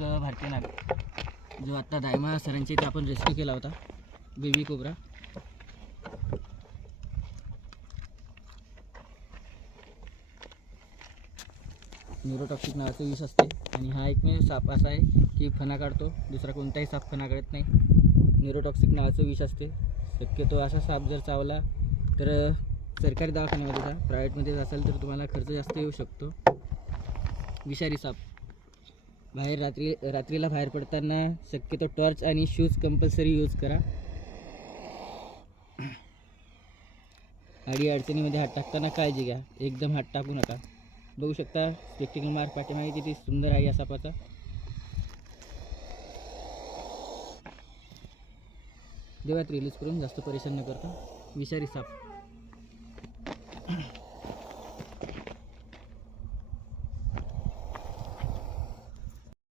एक भारतीय नाग जो आत्ता दायमा सरांच्या इथे आपण रेस्क्यू केला होता, बेबी कोब्रा. न्यूरोटॉक्सिक नावाचं विष असते आणि हा एकमेव साप असा आहे की फणा काढतो, दुसरा कोणताही साप फणा काढत नाही. न्यूरोटॉक्सिक नावाचं विष असते. शक्यतो असा साप जर चावला तर सरकारी दवाखान्यामध्ये जा, प्रायव्हेटमध्ये असेल तर तुम्हाला खर्च जास्त येऊ शकतो. विषारी साप. बाहेर रात्रीला बाहेर पडताना शक्यतो टॉर्च आणि शूज कंपल्सरी यूज करा. अडचणीमध्ये हात टाकताना काळजी घ्या, एकदम हात टाकू नका. बघू शकता स्पेक्टिकल मार्क पाठीमागे किती सुंदर आहे या सापाचा. देवात रिलीज करून जास्त परेशान न करता. विषारी साप.